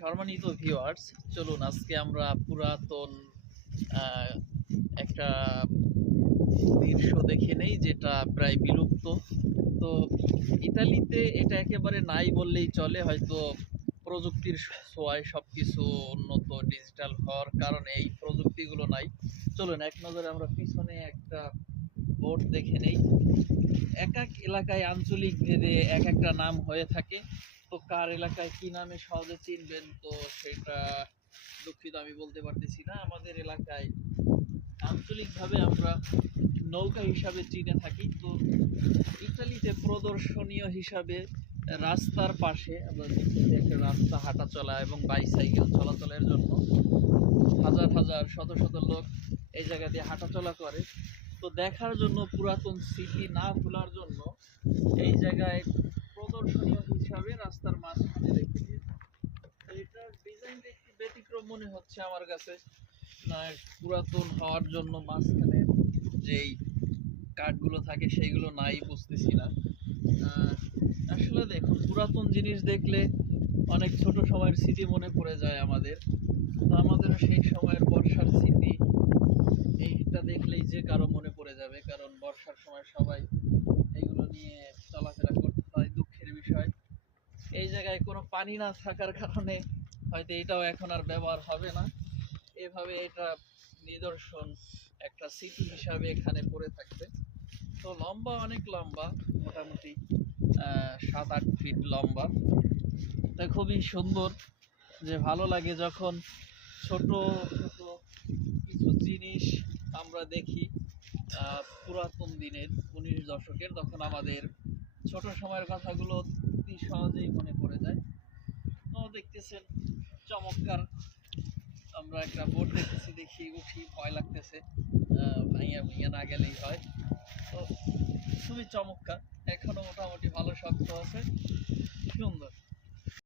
সম্মানিত ভিউয়ার্স, চলুন আজকে আমরা পুরাতন আহ, একটা দৃশ্য দেখে নেই যেটা প্রায় বিলুপ্ত। তো ইতালিতে এটা একেবারে নাই বললেই চলে, হয়তো প্রযুক্তির ছোঁয়ায় সবকিছু উন্নত ডিজিটাল হওয়ার কারণে এই প্রযুক্তিগুলো নাই। চলুন এক নজরে আমরা পিছনে একটা বোর্ড দেখে নেই। এক এক এলাকায় আঞ্চলিক ভেদে এক একটা নাম হয়ে থাকে। তো কার এলাকায় কি নামে সহজে চিনবেন, তো সেটা দুঃখিত আমি বলতে পারতেছি না। আমাদের এলাকায় আঞ্চলিকভাবে আমরা নৌকা হিসাবে চিনে থাকি। তো ইতালিতে প্রদর্শনীয় হিসাবে রাস্তার পাশে আমরা দেখতেছি একটা রাস্তা হাঁটা চলা এবং বাইসাইকেল চলাচলের জন্য হাজার হাজার শত শত লোক এই জায়গা দিয়ে হাঁটা চলা করে। তো দেখার জন্য, পুরাতন স্মৃতি না ভোলার জন্য এই জায়গায় প্রদর্শনীয় হিসাবে রাস্তার মাঝখানে রেখে দিয়েছে। তো এটার ডিজাইনটা একটু ব্যতিক্রম মনে হচ্ছে আমার কাছে। পুরাতন হওয়ার জন্য মাঝখানে যেই কাঠগুলো থাকে সেইগুলো নাই বুঝতেছি না। আসলে দেখুন, পুরাতন জিনিস দেখলে অনেক ছোট সময়ের স্মৃতি মনে পড়ে যায় আমাদের। তো আমাদেরও সেই সময়ের বর্ষার স্মৃতি এইটা দেখলেই যে কারো মনে পড়ে যাবে, কারণ বর্ষার সময় সবাই এগুলো নিয়ে চলাফেরা করতে হয়। দুঃখের বিষয়, এই জায়গায় কোনো পানি না থাকার কারণে হয়তো এটাও এখন আর ব্যবহার হবে না। এভাবে এটা নিদর্শন একটা স্মৃতি হিসাবে এখানে পড়ে থাকবে। তো লম্বা, অনেক লম্বা, মোটামুটি 7-8 ফিট লম্বা। তা খুবই সুন্দর, যে ভালো লাগে যখন ছোট ছোট কিছু জিনিস আমরা দেখি পুরাতন দিনের 19 দশকের, তখন আমাদের ছোট সময়ের কথাগুলো অতি সহজেই মনে পড়ে যায়। তো দেখতেছেন চমৎকার, আমরা একটা বোর্ড দেখতেছি, দেখি উঠি, ভয় লাগতেছে ভাইয়া ভাইয়া না গেলেই হয়। তো খুবই চমৎকার, এখনো মোটামুটি ভালো শক্ত আছে, সুন্দর।